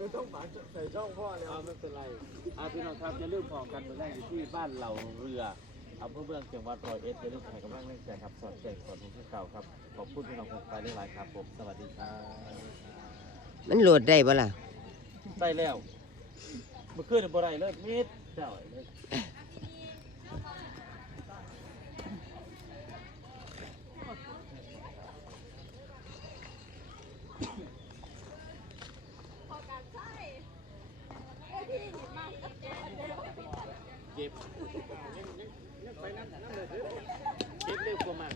ไม่ต้องฝากใส่ช่องพ่อแล้วอ่าไม่เป็นไรอาพี่น้องครับจะเริ่าลืมพอกันมาได้อยู่ที่บ้านเหล่าเรืออำเภอเมืองจังหวัดร้อยเอ็ดจะเริ่าลืมใครกำลังเล่นใจครับ สอดแจงสอดผมที่เก่าครับ ขอบคุณพี่น้องคนไปหลายๆครับผม สวัสดีครับมันโหลดได้บ่ล่ะ ได้แล้ว เมื่อคืนบ่ได้เลยมิดเจ้าเลย เก็บเก็บเร็วกว่ามัน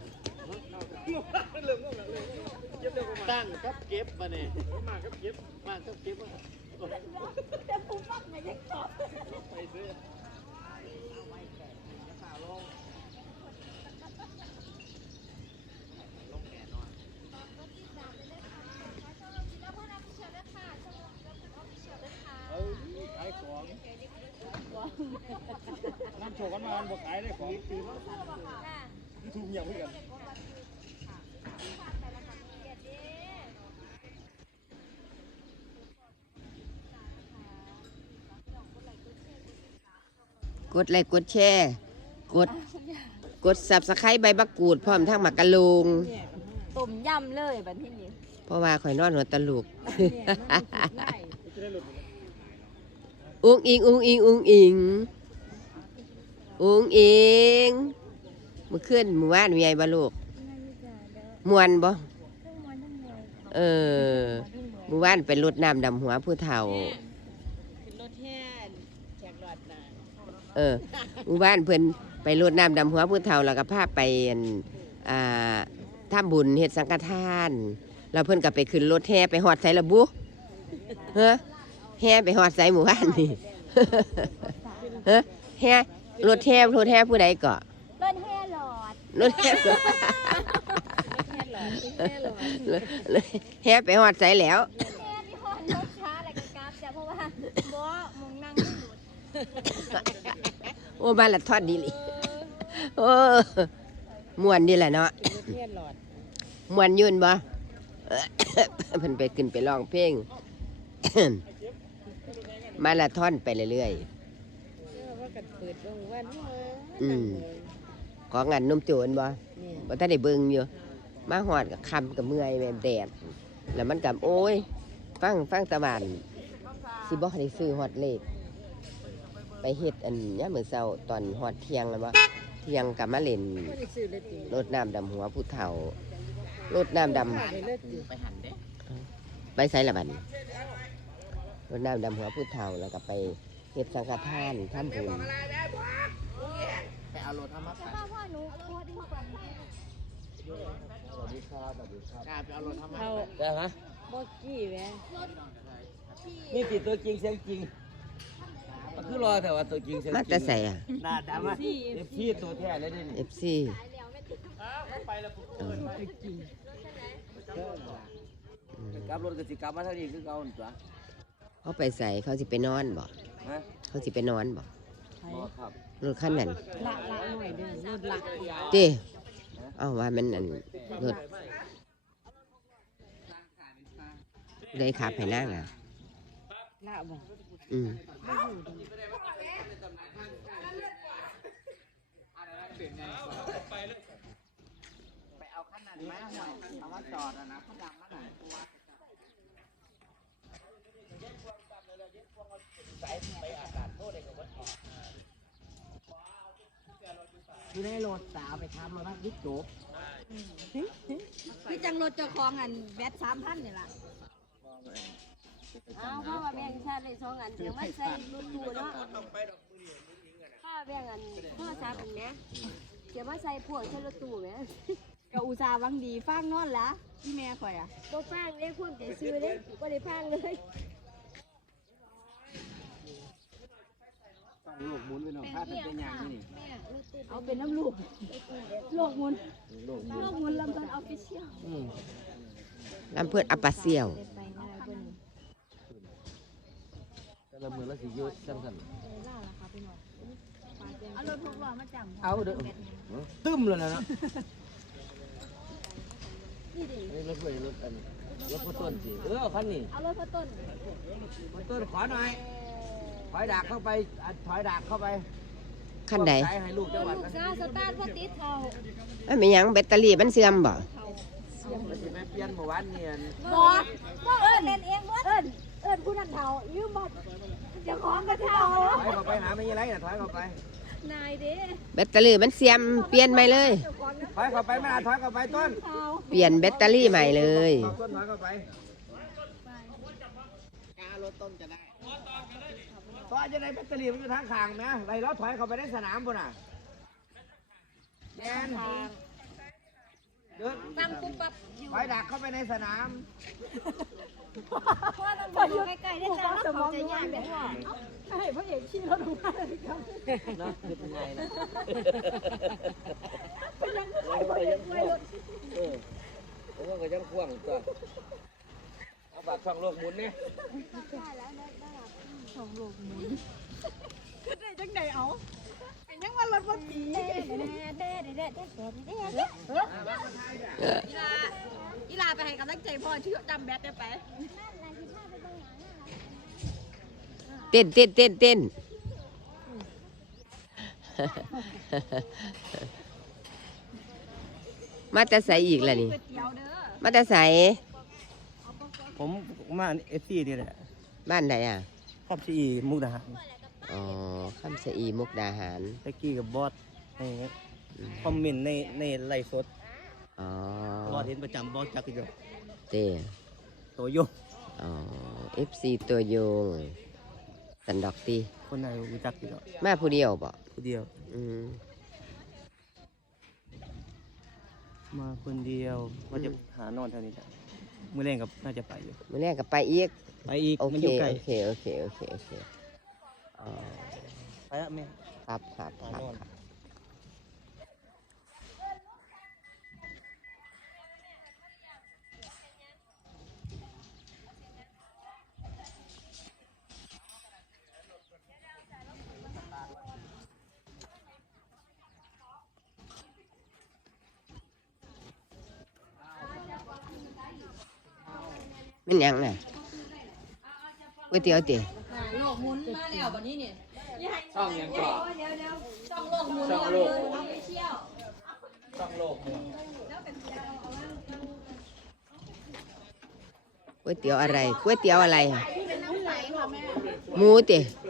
ตั้งกับเก็บมาเนี่ยมากับเก็บมากับเก็บมาไปซื้อเอาขายของ น้ำโชว์กันมาอันบอกขายได้ของคือถูกอย่างเหมือนกันกดไลค์กดแชร์กด กดสับสไครต์ใบบักกูด พร้อมทั้งหมักกะลุงต้มยำเลยบัดที่นี้ เพราะว่าข่อยนอนหัวตะลุก อุ้งอิงอุ้งอิงอุ้งอิงอุ้งอิงมื่อคืนมื่อวานมีไงบ่ลูกมวนบ่เออมื่อวานเป็นรดน้ำดำหัวผู้เฒ่าขึ้นรถแห่แขกหลอดนาเออหมู่บ้านเพิ่นไปรดน้ำดำหัวผู้เฒ่าแล้วก็พาไปอั่นอ่าทำบุญเฮ็ดสังฆทาน แล้วเพิ่นก็ไปขึ้นรถแห่ไปฮอดไสละบุเฮ้อ แห่ไปฮอดไสหมู่บ้านนี่เฮ้อแห่รถแห่รถแห่ผู้ใดก็รถแห่หลอดรถแห่แห่หลอดแห่หลอดแห่ไปฮอดไสแล้ว แห่ที่ฮอนรถช้าอะไรกันกราฟแต่เพราะว่าบ่มองนั่งไม่หลุดโอ้บ้านละทอดดีหลิโอ้ม่วนดีแหละเนาะรถแห่หลอดมวนยืนบ่ เพิ่นไปขึ้นไปร้องเพลง มาลาท่อนไปเรื่อย เออว่ากันเปิดวงวันเมื่ออืม ๆ ของงานนุ่มโจรบ่เนี่ยบ่ทันได้เบิ่งอยู่ มาฮอดกับคำกับเมื่อยแม่แดด แล้วมันกับโอ้ย ฟังฟังตะวันสิบ่ได้ซื้อฮอดเลขไปเฮ็ดอันยามมื้อเช้าตอนฮอดเที่ยงแล้วบ่เที่ยงก็มาเล่น ไม่ได้ซื้อเลยตีรดน้ำดำหัวผู้เฒ่ารดน้ำดำไปเลยตีไปหันเด้ไปใส่ละบัดน รดน้ำดำหัวผู้เฒ่าแล้วก็ไปเฮ็ดสังฆทานทำบุญไปเอารถทำมาพ่อพ่อหนูโคตรดีกว่าสวัสดีครับสวัสดีครับไปเอารถทำมาเขาได้ฮะบ่กี้แหมนี่ติดตัวจริงเสียงจริงมันคือรอแต่ว่าตัวจริงเสียงจริมางแต่ใส่อะหน้าดำอะเอฟซีตัวแท้เลยนี่ FC กลับรถกสิกลับมาเท่านี้คือเก่าตัว เขาไปใส่เขาสิไปนอนบ่ฮะเขาสิไปนอนบ่บอครับรถคันนั้นละละหน่อยเด้อรถละเต้เอ้าว่ามันอันรถได้ขับให้นั่งอะละบ่อืมไปเอาขั้นนั้นมาหน่อยเอามาจอดอะนะเขาดัง มาหน่อยอยู่ในรถสาวไปทำมาบ้างดิจบพี่จังรถเจ้าของอันแบตสามพันนี่ล่ะเอาเพราะว่าแบ่งชาติเลยสองอันเดี๋ยวมันใส่รถตู้เนาะค่าแบ่งอันโทรศัพท์อันเนี้ยเดี๋ยวมาใส่พวกใส่รถตู้ไหมก็อุตส่าห์วังดีฟังนอนละพี่แม่ข่อยอะก็ฟังเลยควมใจซื้อเลยก็ได้ฟังเลย ลกหมุนไปหน่อยพาเป็นเป็นอย่างนี้เอาเป็นน้ำลูกโลกหมุนโลกหมุนโลกหมุนลำพันออฟฟิเชียลอืมลำเพื่อนอัปปะเซียวไปง่ายเบิ่งแต่ละมือละสิอยุ่จังสันเอารถหกล้อมาจำเอาเด้อตึ้มเลยนะเนาะนี่รถเพื่อนรถอันนี้รถพ่อต้นสิเออเอาคันนี้เอารถพ่อต้นพ่อต้นขอหน่อย ถอยดากเข้าไปอะถอยดากเข้าไปขั้นใดใช้ให้ลูกจังหวัดลูกกันสาวสตาร์ทบ่ติดเท่ามันเป็นหยังแบตเตอรี่มันเสื่อมบ่มันสิแม่เปลี่ยนเมื่อวานเนี่ยบ่บ่เอิ้นเล่นเองบ่เอิ้นเอิ้นผู้นั้นเท่ายืมบ่เจ้าของก็เท่าถอยเข้าไปหาไม่ยังไรน่ะถอยเข้าไปนายเด้แบตเตอรี่มันเสื่อมเปลี่ยนใหม่เลย ถอยเข้าไปไม่ได้ถอยเข้าไปต้นเท่าเปลี่ยนแบตเตอรี่ใหม่เลย ต้นถอยเข้าไปต่ อจะได้แบตเตอรี่มันอยู่ทางข้างนะไรล้อถอยเข้าไปในสนามบ่น่ะแดนเดินฟังปุ๊บปั๊บอยู่ถอยดักเข้าไปในสนามพ่อต้องอยู่ใกล้ๆได้จ้าเขาจะยากเด้อพ่อให้พระเอกขี่รถออกมาเลยครับเนาะคือเป็นไงนะเป็นยังไงพระเอกไม่รถเออผมว่าก็ยังควงตัวเอาปากช่องโลกหมุนเนี่ยได้ สองโลกหมุนได้จังไดเอายังว่ารถบ่ตีเด้เด้เด้เด้เด้เด้เด้อีลาอีลาไปให้กำลังใจพ่อชื่อจำแบทได้ไปเต้นเต้นเต้นเต้นมาแต่ใสอีกแล้วนี่ มาแต่ใสผมมาเอฟซีนี่แหละ บ้านไหนอะ ครอบชีมุกดาหารอ๋อคำสะอีมุกดาหาร ตะกี้กับบอสในคอมเมนต์ในในไลฟ์สดอ๋อบอสเห็นประจำบอสจักรยานเต้โตโยอ๋อ FC ตัวโยงสันดอกตีคนไหนรู้จักอยู่แล้วมาผู้เดียวบ่คนเดียว อืมมาคนเดียวว่าจะหานอนเท่านี้แหละ มื่อแรงกับน่าจะไปอยู่มื้อแรกก็ไปอีก ไปอีกโอมันเค อยู่ไกลโอเค โอเค โอเค โอเคอ๋อไปแล้วแม่ ครับครับครับครับ มันหยังน่ะก๋วยเตี๋ยวติโลกหมุนมาแล้วบัดนี้เนี่ยช่องยังก่อนช่องโลกหมุนช่องโลกเอาไปเที่ยวช่องโลกหมุนก๋วยเตี๋ยวอะไรก๋วยเตี๋ยวอะไรหมูติก๋วยเตี๋ย